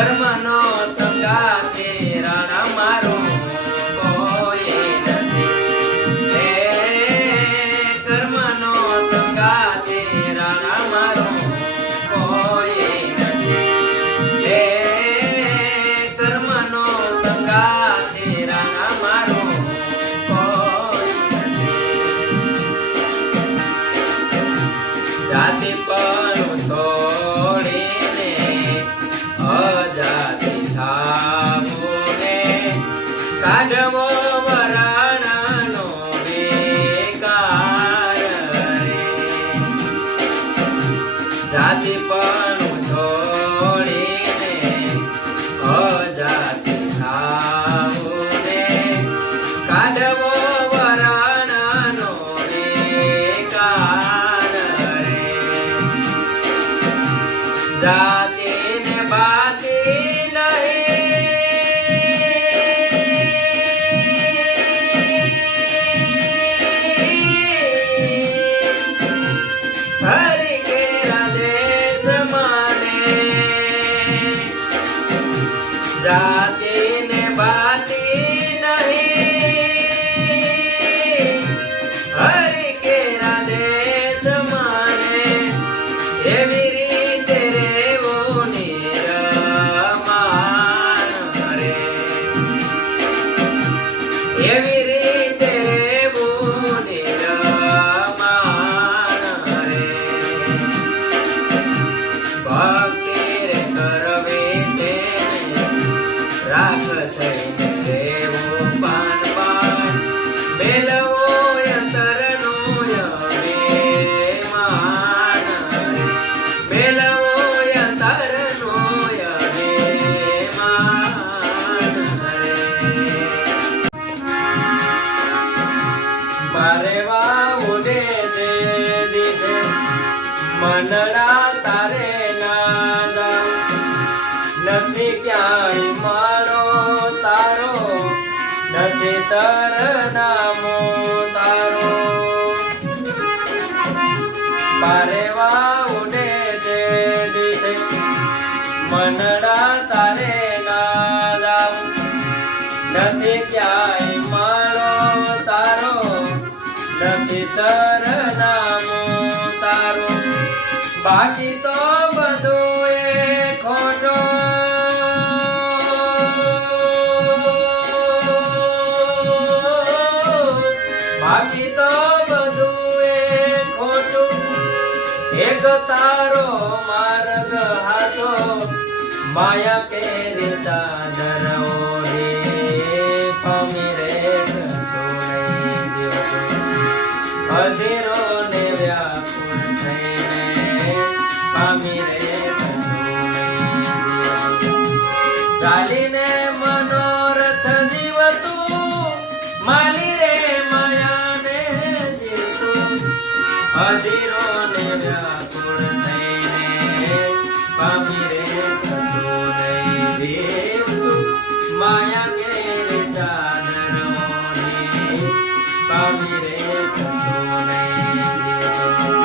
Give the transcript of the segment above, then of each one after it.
કર્મનો સંગાતે રાણા મારો કોઈ નથી. હે કર્મનો સંગાતે રાણા મારો કોઈ નથી. હે કર્મનો સંગાતે રાણા મારો કોઈ નથી. જાતિ પર છોડીને અજાતિ થામુને કાઢવો વરાણાનો બેકાર રે. જાતિ પણ છોડીને અજાતિ થામુને કાઢવો વરાણાનો બેકાર રે. જાતિ ને બાતી જાતિ ને બાતી નહીં. હરિ કેરા દેશ માને એવી રીતે રેવો નિરમાન રે. એવી રીતે રેવું નિરમાન રે. ભક્તિ રે કરવી રાખ થઈને દેવું પાન પાન મેલવો અંતરનો અભિમાન રે. મેલવો અંતરનો અભિમાન રે. મારે વાઉડે તે દિશે મનડા તારે ના નથી ક્યાંય મારો તારો નથી સરનામો તારો. પારે વાઉડે તે દિશે મનડા તારે ના જાવ નથી ક્યાંય મારો તારો નથી સરનામો તારો. બાકી તો બધું એ ખોટો બાકી તો બધું એ ખોટું. એક તારો માર્ગ હાથો માયા કેરી ચાદર ઓઢી પમી રે સોને દિવસો અધીરો ને વ્યાકુળ થઈને પામી રે સોને દિવસો. ચાલીને મનોરથ જીવતું માલી રે માયાને જીવતું અધીરો ને વ્યાકુળ થઈને પામી રે સોને જીવતું. માયા કેર ચાદર ઓઢી પામી રે સોને જીવતું.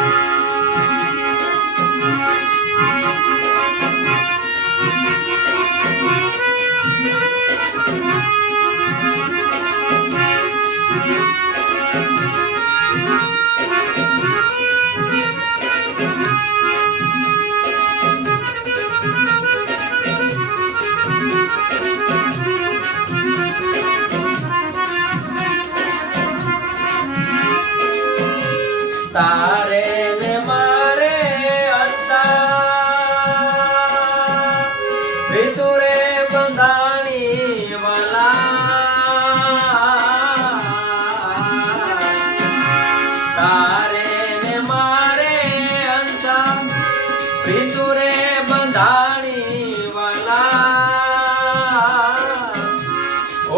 તારે ને મારે અંતા ઋતુરે બંધાણી વાલા. તારે ને મારે અંતા ઋતુરે બંધાણી વાલા.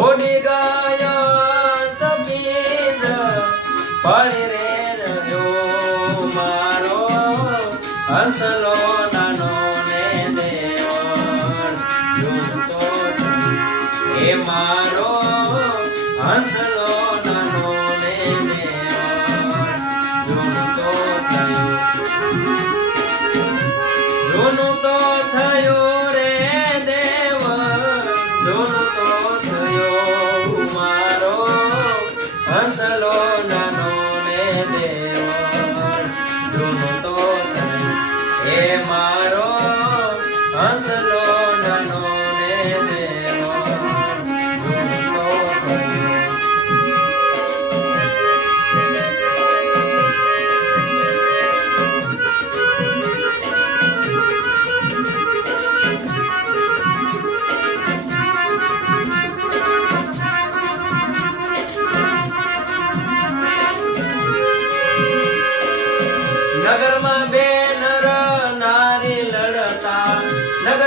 ઓડી ગયો સફેદ પડી રે મારો હંસલો નાનો ને દેવર જોતો એ મારો હંસલો નાનો ને દેવર જોતો થયો. જૂનું તો થયું રે દે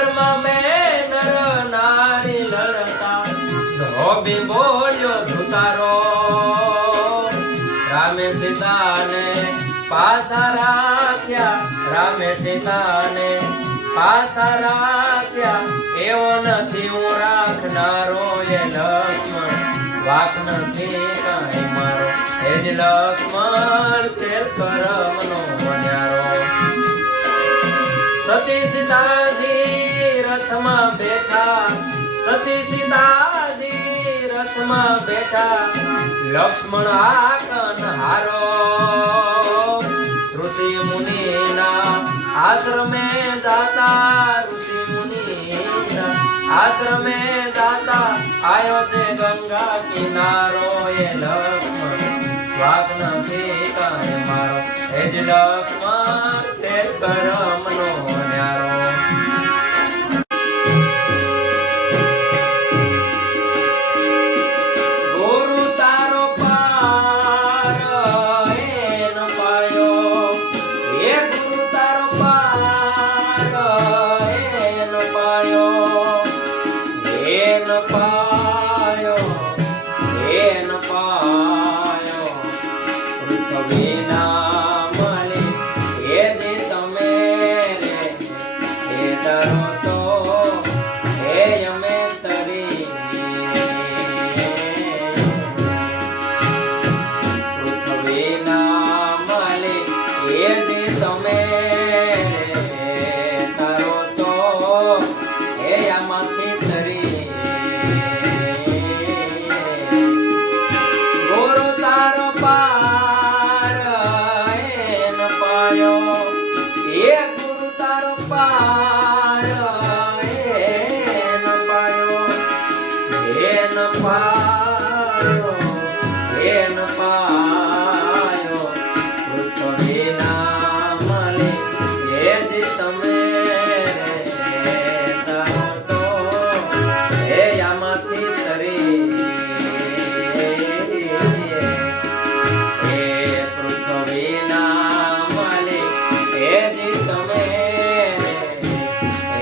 નગરમાં બે નર નારી લડતા ધોબી બોલ્યો ધુતારો રામે સીતાને પાછા રાખ્યા રામે સીતાને પાછા રાખ્યા એવો નથી હું રાખનારો એ લક્ષ્મણ વાક નથી કાંઈ મારો એ જ લક્ષ્મણ ખેલ કરમનો વન્યારો સતી સીતાજી રથમાં બેઠા સતી સીતાજી રથમાં બેઠા લક્ષ્મણ આકન હારો ઋષિ મુનિના આશ્રમે દાતા ઋષિ મુનિના આશ્રમે દાતા આયો છે ગંગા કિનારો એ લક્ષ્મણ વાક નથી કાંઈ મારો એ જ લક્ષ્મણ ખેલ કરમનો વન્યારો ગુરુ તારો પાર એન પાયો એ ગુરુ તારો પાર એન પાયો એન પાયો એન પાયો પૃથ્વીના મલે એ જે તમે રે એ ડરો તો એ અમે તરી પૃથ્વીના મલે એ જે તમે તરો તો એ આમાંથી તરી ગુરુ તારો પાર એન પાયો એ ગુરુ તારો પાર એન પાયો એન પાયો એન પાયો પૃથ્વીના મલે એ જ તમે તારો તો એ આમાંથી તરી એ પૃથ્વીના મલે એ જ તમે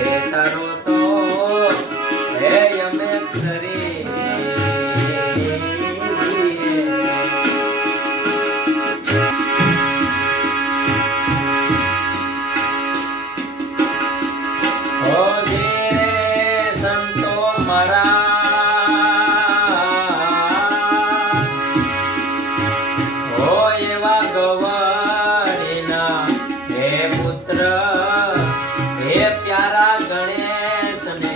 એ તારો તો એ અમે તરી ઓ જે સંતો મારા ઓ એવા ગવારીના હે પુત્ર હે પ્યારા ગણેશને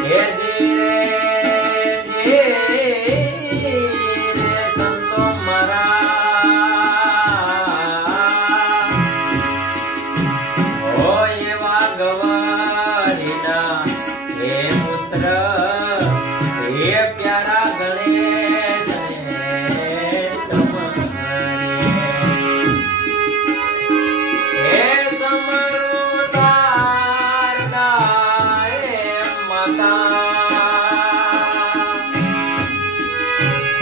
સમરીએ હે જે સંતો મારા ઓ એવા ગવારીના હે પુત્ર હે પ્યારા ગણેશને સમરીએ હે સમરો શારદા હે માતા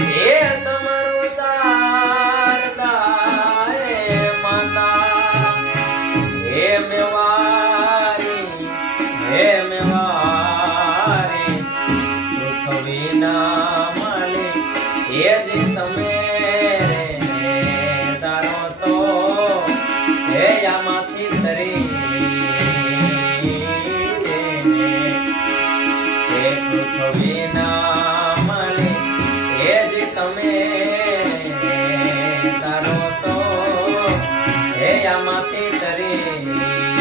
હે સમરો શારદા હે માતા હે મેવારી પૃથ્વીના મલે એ જે તમે તારો તો એ આમાંથી તરી એ પૃથ્વીના મલે એ જે તમે તારો તો એ આમાંથી તરી